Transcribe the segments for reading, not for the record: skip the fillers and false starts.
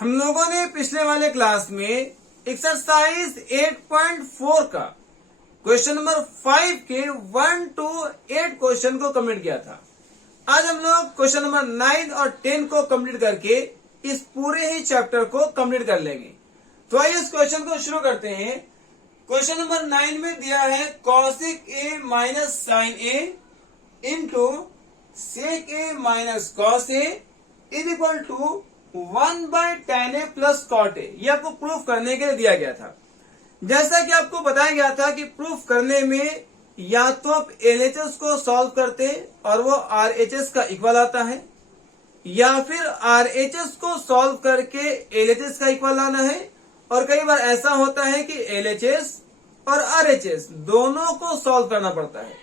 हम लोगों ने पिछले वाले क्लास में एक्सरसाइज 8.4 का क्वेश्चन नंबर 5 के 1 to 8 क्वेश्चन को कंप्लीट किया था। आज हम लोग क्वेश्चन नंबर 9 और 10 को कंप्लीट करके इस पूरे ही चैप्टर को कंप्लीट कर लेंगे। तो आइए इस क्वेश्चन को शुरू करते हैं। क्वेश्चन नंबर 9 में दिया है cosec A minus sine A into sec A minus cos A is equal to 1/tan a plus cot A. ये आपको प्रूफ करने के लिए दिया गया था। जैसा कि आपको बताया गया था कि प्रूफ करने में या तो आप एलएचएस को सॉल्व करते और वो आरएचएस का इक्वल आता है, या फिर आरएचएस को सॉल्व करके एलएचएस का इक्वल आना है। और कई बार ऐसा होता है कि एलएचएस और आरएचएस दोनों को सॉल्व करना पड़ता है।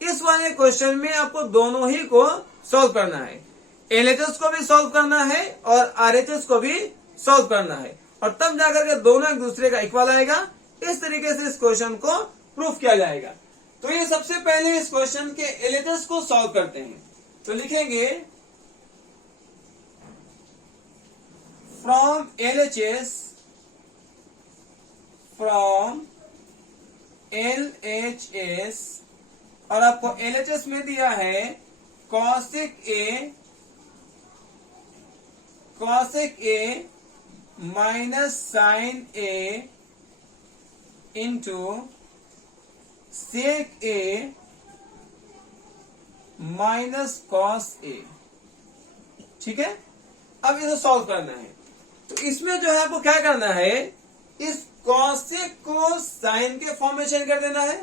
इस वाले क्वेश्चन में आपको दोनों ही को सॉल्व करना है, एलएचएस को भी सॉल्व करना है और आरएचएस को भी सॉल्व करना है, और तब जाकर के दोनों एक दूसरे का इक्वल आएगा। इस तरीके से इस क्वेश्चन को प्रूफ किया जाएगा। तो ये सबसे पहले इस क्वेश्चन के एलएचएस को सॉल्व करते हैं। तो लिखेंगे फ्रॉम एलएचएस, फ्रॉम एलएचएस, और आपको एलएचएस में दिया है cosec A minus sine A into sec A minus cos ए। ठीक है, अब इसे सॉल्व करना है। तो इसमें जो है आपको क्या करना है, इस कॉसेक को साइन के फॉर्म में चेंज कर देना है,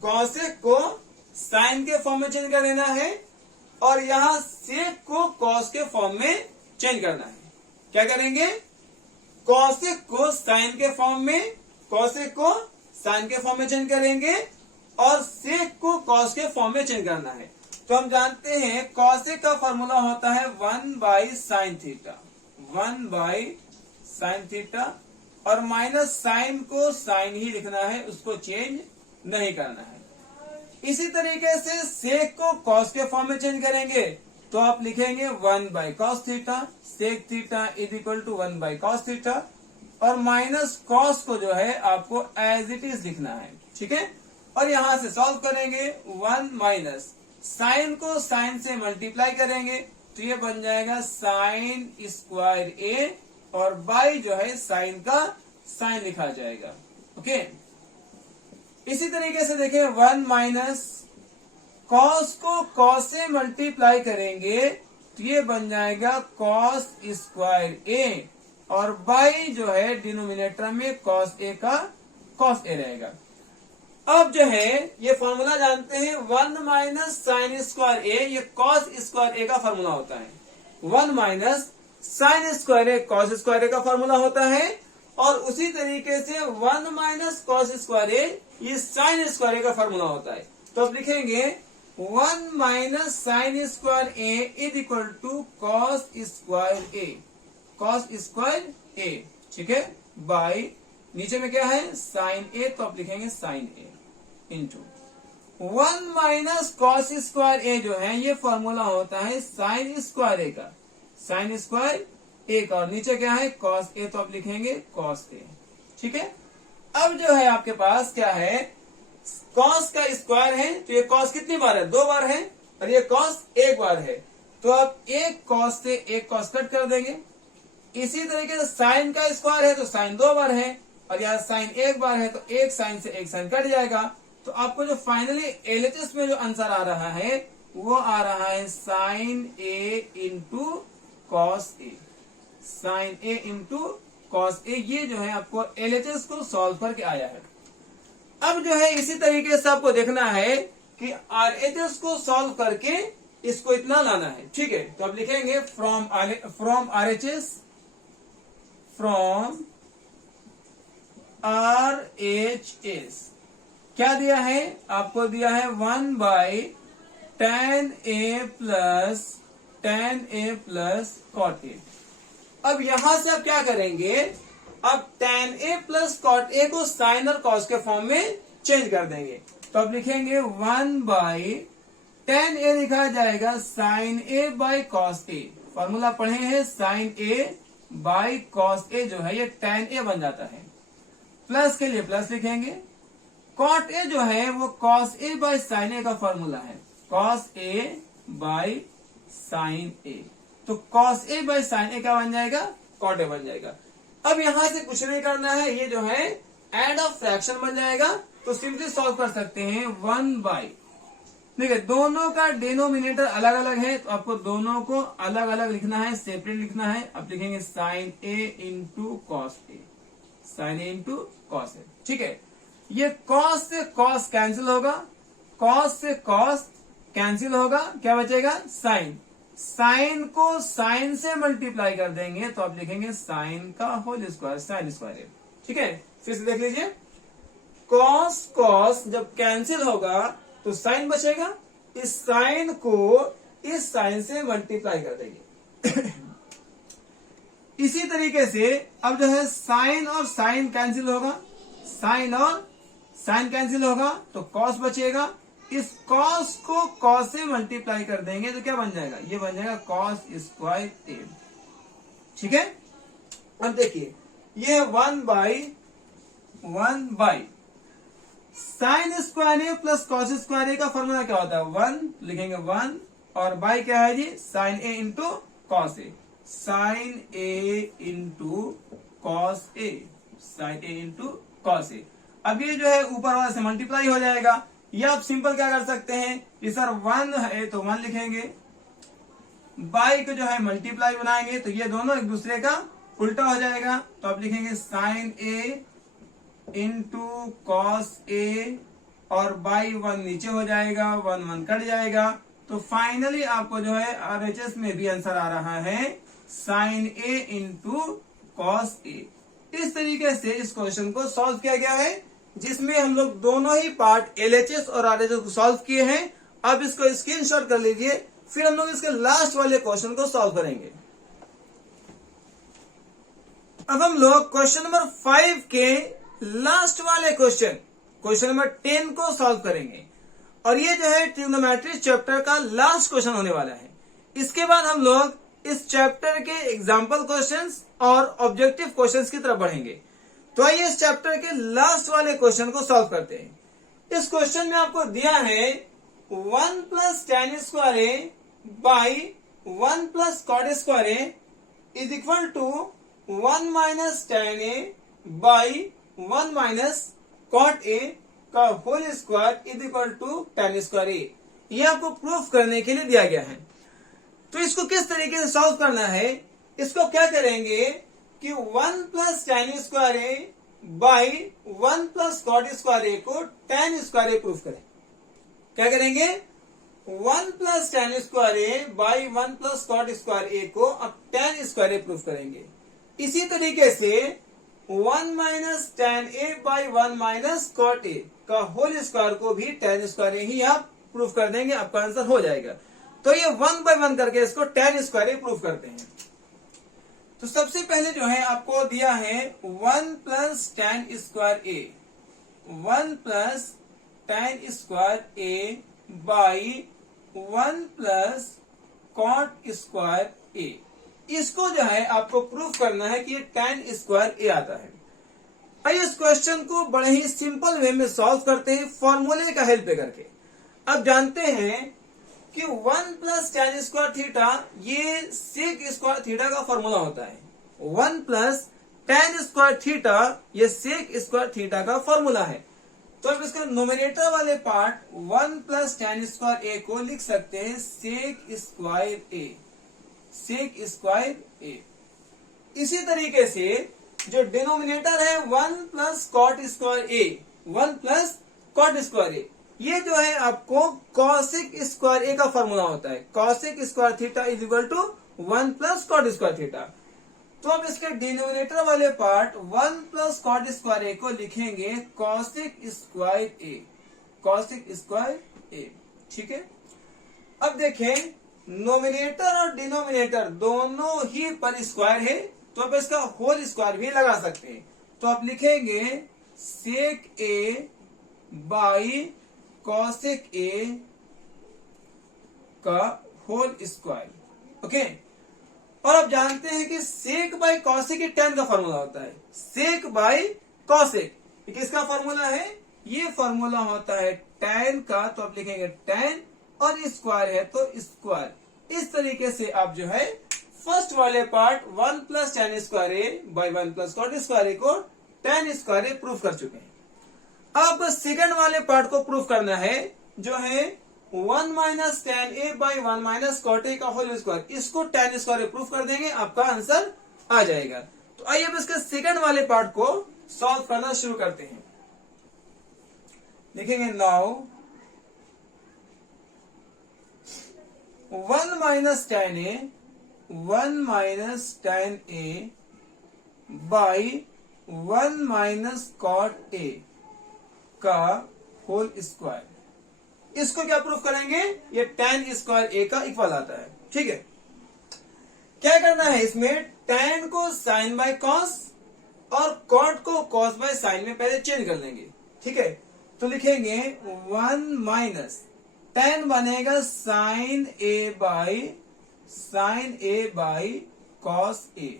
कॉसेक को साइन के फॉर्म में चेंज कर देना है, और यहां सेक को कॉस के फॉर्म में चेंज करना है। क्या करेंगे, कॉसेक को साइन के फॉर्म में, कॉसेक को साइन के फॉर्म में चेंज करेंगे और सेक को कॉस के फॉर्म में चेंज करना है। तो हम जानते हैं कॉसेक का फॉर्मूला होता है 1/sin थीटा, 1/sin थीटा, और माइनस साइन को साइन ही लिखना है, उसको चेंज नहीं करना है। इसी तरीके से सेक को कॉस के फॉर्म में चेंज करेंगे तो आप लिखेंगे 1/cos theta, sec theta is equal to 1/cos theta, और माइनस कॉस को जो है आपको एज इट इज लिखना है। ठीक है, और यहां से सॉल्व करेंगे 1 माइनस साइन को साइन से मल्टीप्लाई करेंगे तो ये बन जाएगा साइन स्क्वायर ए, और बाई जो है साइन का साइन लिखा जाएगा। ओके, इसी तरीके से देखें 1 माइनस कॉस को कॉस से मल्टीप्लाई करेंगे तो ये बन जाएगा कॉस स्क्वायर ए, और बाई जो है डिनोमिनेटर में कॉस ए का कॉस ए रहेगा। अब जो है ये फॉर्मूला जानते हैं 1 माइनस साइन स्क्वायर ए, ये कॉस स्क्वायर ए का फॉर्मूला होता है। 1 minus sine square A cos square A का फॉर्मूला होता है, और उसी तरीके से 1 माइनस कॉस स्क्वायर ए ये साइन स्क्वायर ए का फॉर्मूला होता है। तो अब लिखेंगे 1 minus sine square A is equal to cos square A, cos square A. ठीक है, बाई नीचे में क्या है साइन ए, तो आप लिखेंगे sign A into 1 minus cos square ए जो है ये फॉर्मूला होता है साइन स्क्वायर ए का, साइन स्क्वायर ए का, और नीचे क्या है कॉस ए, तो आप लिखेंगे कॉस ए। ठीक है, अब जो है आपके पास क्या है, कॉस का स्क्वायर है तो ये कॉस कितनी बार है, 2 बार है, और ये कॉस 1 बार है, तो आप एक कॉस से एक कॉस कट कर देंगे। इसी तरीके से साइन का स्क्वायर है तो साइन 2 बार है, और यहाँ साइन 1 बार है तो एक साइन से एक साइन कट जाएगा। तो आपको जो फाइनली एलएचएस में जो आंसर आ रहा है वो आ रहा है sign A into cos A, sign A into cos A. ये जो है आपको एलएचएस को सॉल्व करके आया है। अब जो है इसी तरीके से आपको देखना है कि आरएचएस को सॉल्व करके इसको इतना लाना है। ठीक है, तो अब लिखेंगे फ्रॉम आरएचएस, फ्रॉम आरएचएस क्या दिया है आपको, दिया है 1/tan a plus cot a। अब यहां से आप क्या करेंगे, अब tan a plus cot a को साइन और cos के फॉर्म में चेंज कर देंगे। तो अब लिखेंगे 1/tan a लिखा जाएगा sine a by cos a। Formula पढ़े हैं sine a by cos A जो है ये tan ए बन जाता है। प्लस के लिए प्लस लिखेंगे। कॉट ए जो है वो कॉस ए बाई साइन ए का फॉर्मूला है, कॉस ए बाई साइन ए। तो कॉस ए बाई साइन ए क्या बन जाएगा, कॉट ए बन जाएगा। अब यहां से कुछ नहीं करना है, ये जो है एड ऑफ फ्रैक्शन बन जाएगा। तो सिंपली सॉल्व कर सकते हैं 1 बाई, देखिए दोनों का डिनोमिनेटर अलग अलग है तो आपको दोनों को अलग अलग लिखना है, सेपरेट लिखना है। अब लिखेंगे sign A into cos A, sign A into cos A. ठीक है, ये कॉस से कॉस कैंसिल होगा, कॉस से कॉस कैंसिल होगा, क्या बचेगा साइन। साइन को साइन से मल्टीप्लाई कर देंगे तो आप लिखेंगे साइन का होल स्क्वायर, साइन स्क्वायर। ठीक है, फिर से देख लीजिए, कॉस कॉस जब कैंसिल होगा तो साइन बचेगा, इस साइन को इस साइन से मल्टीप्लाई कर देंगे। इसी तरीके से अब जो है साइन और साइन कैंसिल होगा, साइन और साइन कैंसिल होगा तो कॉस बचेगा, इस कॉस को कॉस से मल्टीप्लाई कर देंगे तो क्या बन जाएगा, ये बन जाएगा कॉस स्क्वायर ए। ठीक है, अब देखिए ये 1 by sine square A plus cos square A का फॉर्मूला क्या होता है, 1 लिखेंगे 1 और बाई क्या है जी, sign A into cos A, sign A into cos A, sign A into cos A. अब ये जो है ऊपर वाला से मल्टीप्लाई हो जाएगा, या आप सिंपल क्या कर सकते हैं कि सर 1 है तो 1 लिखेंगे, बाई को जो है मल्टीप्लाई बनाएंगे तो ये दोनों एक दूसरे का उल्टा हो जाएगा। तो आप लिखेंगे sign A into cos A और बाई 1 नीचे हो जाएगा, 1 1 कट जाएगा। तो फाइनली आपको जो है RHS में भी आंसर आ रहा है sign A into cos A. इस तरीके से इस क्वेश्चन को सॉल्व किया गया है, जिसमें हम लोग दोनों ही पार्ट LHS और RHS को सॉल्व किए हैं। अब इसको स्क्रीनशॉट कर लीजिए, फिर हम लोग इसके लास्ट वाले क्वेश्चन को सॉल्व करेंगे। अब हम लोग क्वेश्चन नंबर 5 के लास्ट वाले क्वेश्चन नंबर 10 को सॉल्व करेंगे, और ये जो है ट्रिग्नोमेट्री चैप्टर का लास्ट क्वेश्चन होने वाला है। इसके बाद हम लोग इस चैप्टर के एग्जाम्पल क्वेश्चंस और ऑब्जेक्टिव क्वेश्चंस की तरफ बढ़ेंगे। तो आइए इस चैप्टर के लास्ट वाले क्वेश्चन को सॉल्व करते हैं। इस क्वेश्चन में आपको दिया है 1 plus tan square A by 1 plus cot square A is equal to 1 minus tan A by 1 minus cot A का whole square is equal to tan square A. ये आपको प्रूफ करने के लिए दिया गया है। तो इसको किस तरीके से सॉल्व करना है, इसको क्या करेंगे कि 1 plus tan square A by 1 plus cot square A को tan स्क्वायर ए प्रूफ करें। क्या करेंगे, 1 plus tan square A by 1 plus cot square A को अब tan स्क्वायर ए प्रूफ करेंगे। इसी तरीके से 1 minus tan A by 1 minus cot A का होल स्क्वायर को भी tan स्क्वायर ए ही आप प्रूफ कर देंगे, आपका आंसर हो जाएगा। तो ये 1 बाई 1 करके इसको tan स्क्वायर ए प्रूफ करते हैं। तो सबसे पहले जो है आपको दिया है 1 plus tan square A, 1 plus tan square A by 1 plus cot square A. इसको जो है आपको प्रूफ करना है कि ये tan स्क्वायर ए आता है। आइए इस क्वेश्चन को बड़े ही सिंपल वे में सॉल्व करते हैं फॉर्मूले का हेल्प करके। अब जानते हैं कि 1 प्लस tan स्क्वायर थीटा ये सेक स्क्वायर थीटा का फॉर्मूला होता है। 1 प्लस tan स्क्वायर थीटा ये सेक स्क्वायर थीटा का फॉर्मूला है। तो अब इसका नोमिनेटर वाले part 1 plus tan square A को लिख सकते हैं सेक स्क्वायर ए, सेक स्क्वायर ए। इसी तरीके से जो डिनोमिनेटर है 1 plus cot square A, 1 plus cot square A, ये जो है आपको कॉसिक स्क्वायर ए का फॉर्मूला होता है। Cosec square theta is equal to 1 plus cot square theta. तो अब इसके डिनोमिनेटर वाले part 1 plus cot square A को लिखेंगे cosec square A, cosec square A. ठीक है, अब देखें नोमिनेटर और डिनोमिनेटर दोनों ही पर स्क्वायर है, तो अब इसका होल स्क्वायर भी लगा सकते हैं। तो आप लिखेंगे सेक ए बाई कॉसेक ए का होल स्क्वायर। ओके, और आप जानते हैं कि सेक बाई कॉसेक ये tan का फॉर्मूला होता है। सेक बाई कॉसेक किसका फॉर्मूला है? ये फॉर्मूला होता है tan का, तो आप लिखेंगे tan और स्क्वायर है तो स्क्वायर। इस तरीके से आप जो है फर्स्ट वाले part 1 plus tan square A by 1 plus cot square A को tan स्क्वायर ए प्रूफ कर चुके हैं। अब सेकंड वाले पार्ट को प्रूफ करना है जो है 1 minus tan A by 1 minus cot A का होल स्क्वायर, इसको tan स्क्वायर ए प्रूफ कर देंगे, आपका आंसर आ जाएगा। तो आइए अब इसके सेकंड वाले पार्ट को सॉल्व करना शुरू करते हैं। लिखेंगे now 1 minus tan A 1 minus tan A by 1 minus cot A का होल स्क्वायर, इसको क्या प्रूफ करेंगे? ये tan स्क्वायर ए का इक्वल आता है। ठीक है, क्या करना है इसमें? tan को sin बाय cos और cot को cos बाय sin में पहले चेंज कर लेंगे। ठीक है, तो लिखेंगे 1 माइनस tan बनेगा sin a by cos a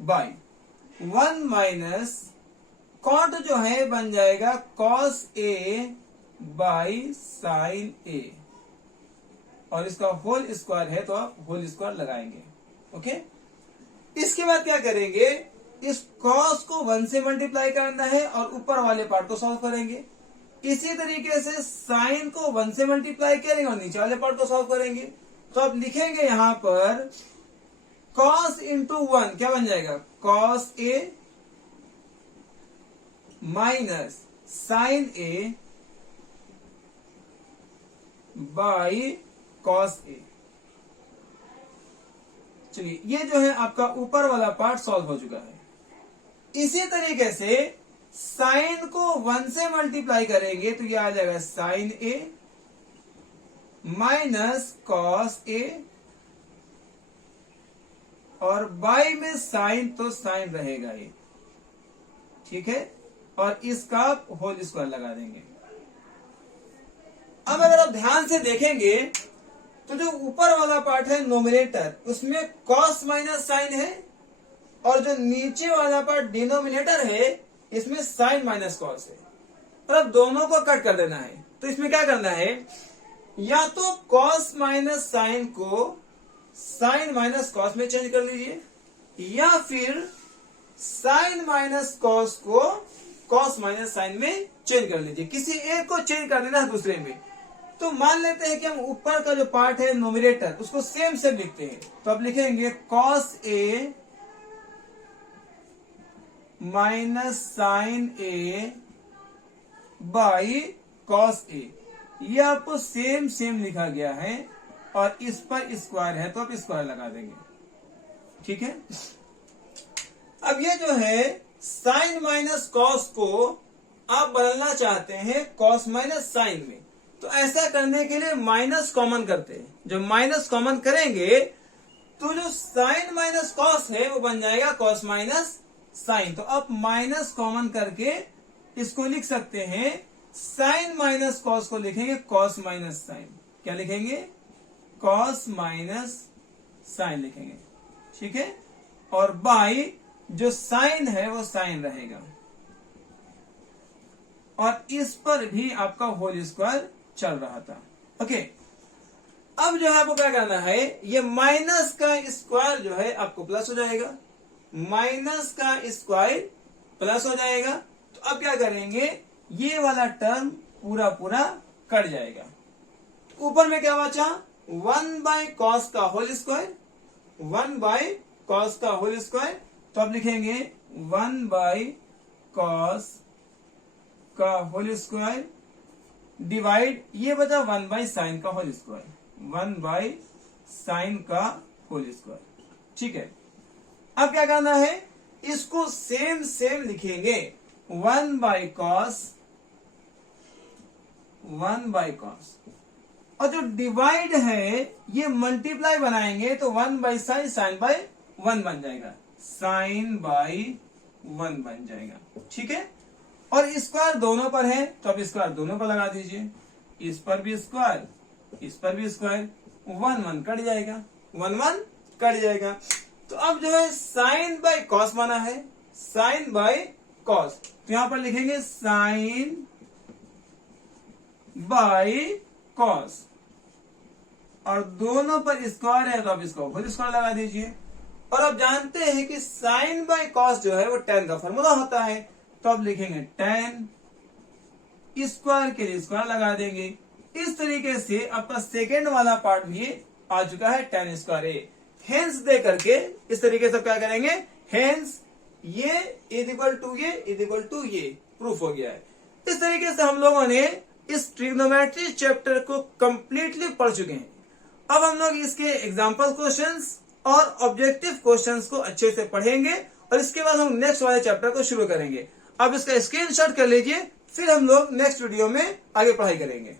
by 1 minus cot जो है बन जाएगा cos a बाई sin a, और इसका होल स्क्वायर है तो आप होल स्क्वायर लगाएंगे। ओके, इसके बाद क्या करेंगे? इस cos को 1 से मल्टीप्लाई करना है और ऊपर वाले पार्ट को सॉल्व करेंगे। इसी तरीके से sin को 1 से मल्टीप्लाई करेंगे और नीचे वाले पार्ट को सॉल्व करेंगे। तो आप लिखेंगे यहां पर cos इंटू 1 क्या बन जाएगा? cos a minus sin a by cos a। चलिए, ये जो है आपका ऊपर वाला पार्ट सॉल्व हो चुका है। इसी तरीके से साइन को 1 से मल्टीप्लाई करेंगे तो ये आ जाएगा sin a minus cos a, और बाई में साइन तो साइन रहेगा ये। ठीक है, और इसका होल स्क्वायर लगा देंगे। अब अगर आप ध्यान से देखेंगे तो जो ऊपर वाला पार्ट है नोमिनेटर, उसमें cos माइनस साइन है, और जो नीचे वाला पार्ट डिनोमिनेटर है इसमें साइन माइनस कॉस है। और अब दोनों को कट कर देना है, तो इसमें क्या करना है? या तो cos माइनस साइन को साइन माइनस कॉस में चेंज कर लीजिए, या फिर साइन माइनस कॉस को cos माइनस साइन में चेंज कर लीजिए। किसी एक को चेंज कर देना है दूसरे में। तो मान लेते हैं कि हम ऊपर का जो पार्ट है नोमिनेटर उसको सेम सेम लिखते हैं, तो आप लिखेंगे cos a minus sine a by cos a। ये आपको सेम सेम लिखा गया है और इस पर स्क्वायर है तो आप स्क्वायर लगा देंगे। ठीक है, अब ये जो है साइन माइनस कॉस को आप बदलना चाहते हैं cos माइनस साइन में, तो ऐसा करने के लिए माइनस कॉमन करते हैं। जब माइनस कॉमन करेंगे तो जो साइन माइनस कॉस है वो बन जाएगा cos माइनस साइन। तो आप माइनस कॉमन करके इसको लिख सकते हैं, साइन माइनस कॉस को लिखेंगे cos माइनस साइन। क्या लिखेंगे? cos माइनस साइन लिखेंगे। ठीक है, और बाई जो साइन है वो साइन रहेगा, और इस पर भी आपका होल स्क्वायर चल रहा था। ओके, अब जो है आपको क्या करना है? ये माइनस का स्क्वायर जो है आपको प्लस हो जाएगा, माइनस का स्क्वायर प्लस हो जाएगा। तो अब क्या करेंगे? ये वाला टर्म पूरा पूरा कट जाएगा। ऊपर में क्या बचा? 1 बाय कॉस का होल स्क्वायर, 1 बाय कॉस का होल स्क्वायर। तो आप लिखेंगे 1 बाय कॉस का होल स्क्वायर डिवाइड, ये बचा 1 बाय साइन का होल स्क्वायर, 1 बाय साइन का होल स्क्वायर। ठीक है, अब क्या करना है? इसको सेम सेम लिखेंगे, 1 बाय कॉस, 1 बाय कॉस, और जो डिवाइड है ये मल्टीप्लाई बनाएंगे तो 1 बाय साइन, साइन बाय 1 बन जाएगा, साइन बाय 1 बन जाएगा। ठीक है, और स्क्वायर दोनों पर है तो अब स्क्वायर दोनों पर लगा दीजिए, इस पर भी स्क्वायर, इस पर भी स्क्वायर, 1 1 कट जाएगा, 1 1 कट जाएगा। तो अब जो है साइन बाय कॉस माना है, साइन बाय कॉस, तो यहां पर लिखेंगे साइन बाय कॉस, और दोनों पर स्क्वायर है तो आप इसको होल स्क्वायर लगा दीजिए। और आप जानते हैं कि साइन बाय कॉस जो है वो tan का फॉर्मूला होता है, तो आप लिखेंगे tan, स्क्वायर के लिए स्क्वायर लगा देंगे। इस तरीके से आपका सेकेंड वाला पार्ट भी आ चुका है tan square A. Hence they करके इस तरीके से क्या करेंगे, हेंस ये इज इक्वल टू ये इज इक्वल टू ये प्रूफ हो गया है। इस तरीके से हम लोगों ने इस ट्रिग्नोमेट्री चैप्टर को कंप्लीटली पढ़ चुके हैं। अब हम लोग इसके एग्जाम्पल क्वेश्चंस और ऑब्जेक्टिव क्वेश्चंस को अच्छे से पढ़ेंगे और इसके बाद हम नेक्स्ट वाले चैप्टर को शुरू करेंगे। अब इसका स्क्रीनशॉट कर लीजिए, फिर हम लोग नेक्स्ट वीडियो में आगे पढ़ाई करेंगे।